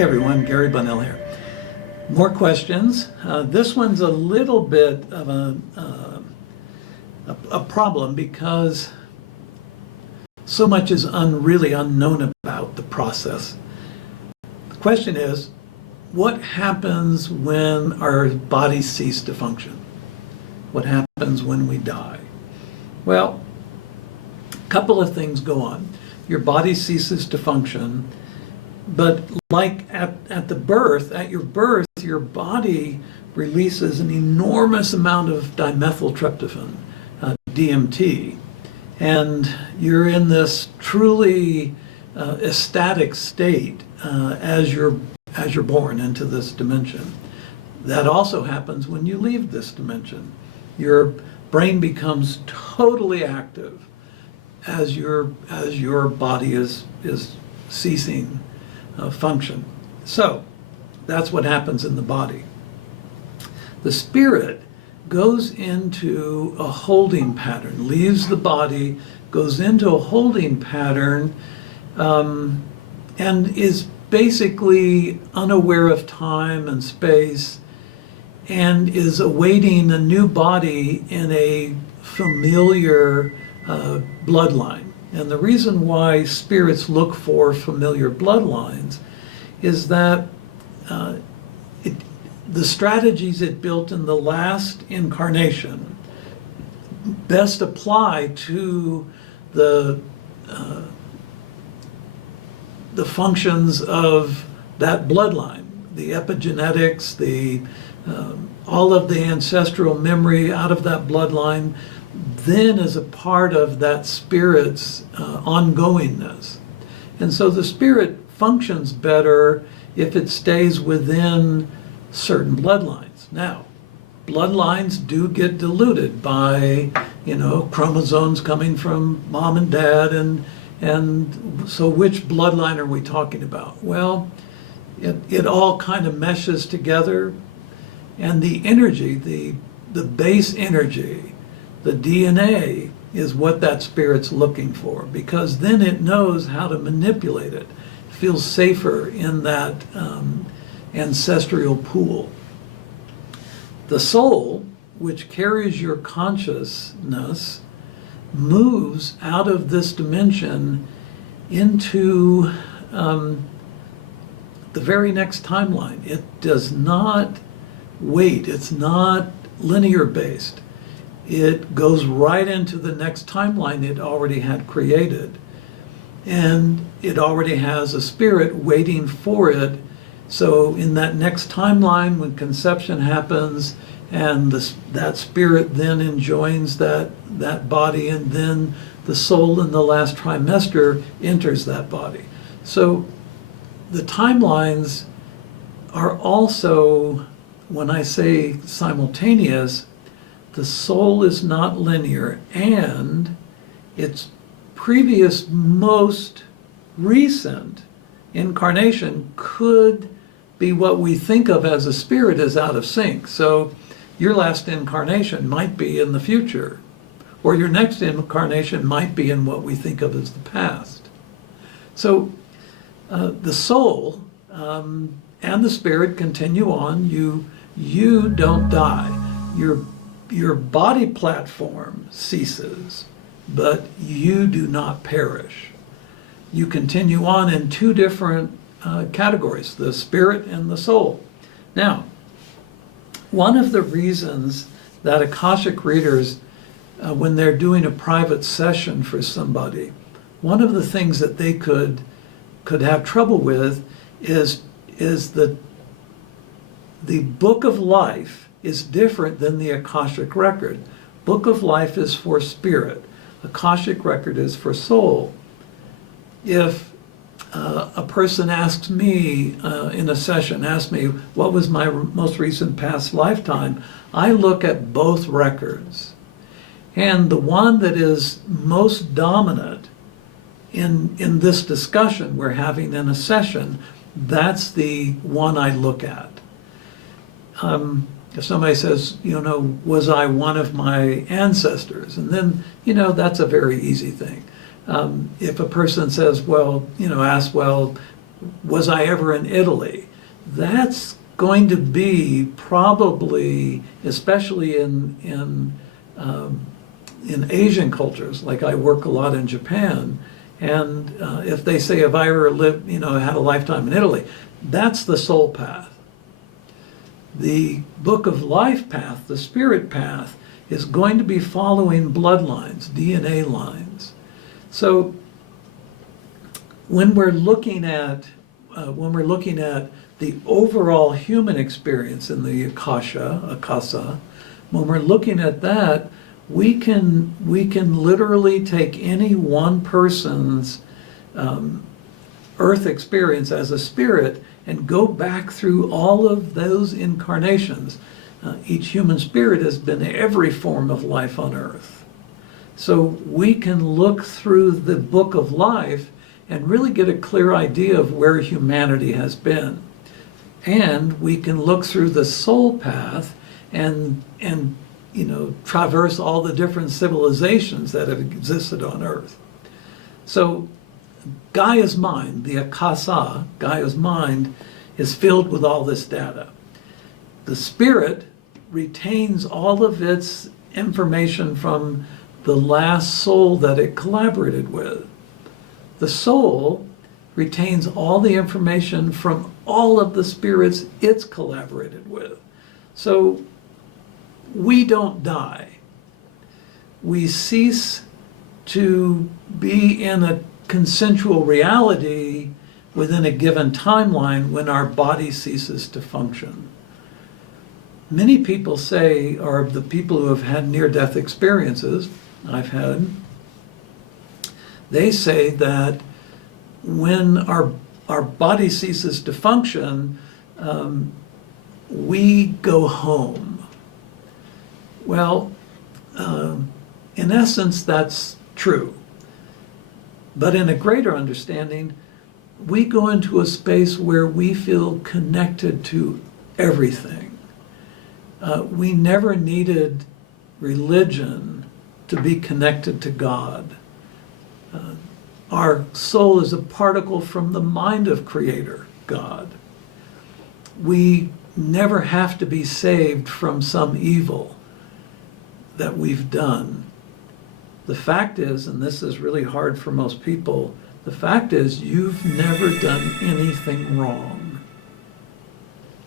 Hey everyone, Gary Bonnell here. More questions. This one's a little bit of a problem because so much is really unknown about the process. The question is, what happens when our bodies cease to function? What happens when we die? Well, a couple of things go on. Your body ceases to function, but like at your birth, your body releases an enormous amount of dimethyltryptophan, DMT, and you're in this truly ecstatic state as you're born into this dimension. That also happens when you leave this dimension. Your brain becomes totally active as your body is ceasing function. So that's what happens in the body. The spirit goes into a holding pattern, leaves the body, goes into a holding pattern, and is basically unaware of time and space, and is awaiting a new body in a familiar bloodline. And the reason why spirits look for familiar bloodlines is that the strategies it built in the last incarnation best apply to the functions of that bloodline, the epigenetics, all of the ancestral memory out of that bloodline, then is a part of that spirit's ongoingness. And so the spirit functions better if it stays within certain bloodlines. Now, bloodlines do get diluted by, chromosomes coming from mom and dad, and so which bloodline are we talking about? Well, it all kind of meshes together, and the energy, the base energy, the DNA is what that spirit's looking for, because then it knows how to manipulate it. It feels safer in that ancestral pool. The soul, which carries your consciousness, moves out of this dimension into the very next timeline. It does not wait. It's not linear based. It goes right into the next timeline it already had created. And it already has a spirit waiting for it. So in that next timeline, when conception happens, and that spirit then enjoins that body, and then the soul in the last trimester enters that body. So the timelines are also, when I say simultaneous, the soul is not linear, and its previous most recent incarnation could be what we think of as a spirit is out of sync. So your last incarnation might be in the future, or your next incarnation might be in what we think of as the past. So the soul and the spirit continue on. You don't die. Your body platform ceases, but you do not perish. You continue on in two different categories, the spirit and the soul. Now, one of the reasons that Akashic Readers, when they're doing a private session for somebody, one of the things that they could have trouble with is that the book of life is different than the Akashic record. Book of life is for spirit. Akashic record is for soul. If a person asks me in a session, asks me what was my most recent past lifetime, I look at both records. And the one that is most dominant in this discussion we're having in a session, that's the one I look at. If somebody says, was I one of my ancestors? And then, that's a very easy thing. If a person says, was I ever in Italy? That's going to be probably, especially in Asian cultures, like I work a lot in Japan, and if they say, have I ever lived, had a lifetime in Italy, that's the soul path. The book of life path, the spirit path, is going to be following bloodlines, DNA lines. So when we're looking at the overall human experience in the Akasha, when we're looking at that, we can literally take any one person's earth experience as a spirit and go back through all of those incarnations. Each human spirit has been every form of life on earth. So we can look through the book of life and really get a clear idea of where humanity has been. And we can look through the soul path and traverse all the different civilizations that have existed on earth. So Gaia's mind, the Akasha, Gaia's mind, is filled with all this data. The spirit retains all of its information from the last soul that it collaborated with. The soul retains all the information from all of the spirits it's collaborated with. So we don't die. We cease to be in a consensual reality within a given timeline when our body ceases to function. Many people say, or the people who have had near-death experiences, I've had, they say that when our body ceases to function, we go home. Well, in essence, that's true. But in a greater understanding, we go into a space where we feel connected to everything. We never needed religion to be connected to God. Our soul is a particle from the mind of Creator, God. We never have to be saved from some evil that we've done. The fact is, and this is really hard for most people, the fact is you've never done anything wrong.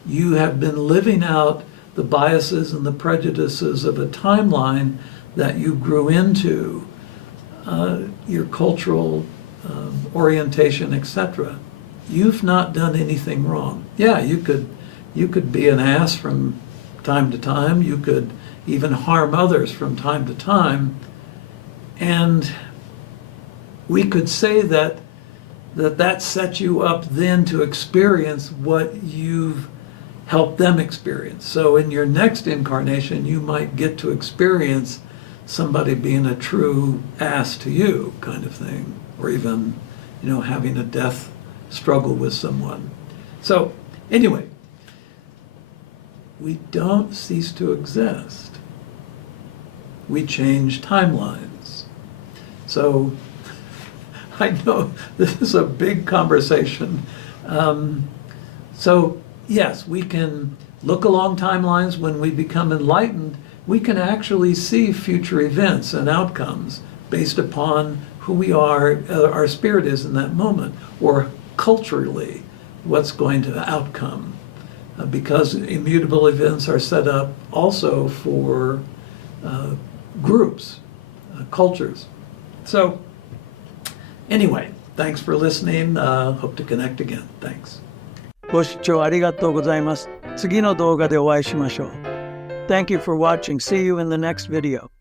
You have been living out the biases and the prejudices of a timeline that you grew into, your cultural orientation, etc. You've not done anything wrong. Yeah, you could be an ass from time to time. You could even harm others from time to time. And we could say that sets you up then to experience what you've helped them experience. So in your next incarnation, you might get to experience somebody being a true ass to you, kind of thing, or even, having a death struggle with someone. So anyway, we don't cease to exist. We change timelines. So I know this is a big conversation. So yes, we can look along timelines. When we become enlightened, we can actually see future events and outcomes based upon who we are, our spirit is in that moment, or culturally, what's going to outcome. Because immutable events are set up also for groups, cultures. So anyway, thanks for listening. Hope to connect again. Thanks. ご視聴ありがとうございます。次の動画でお会いしましょう。Thank you for watching. See you in the next video.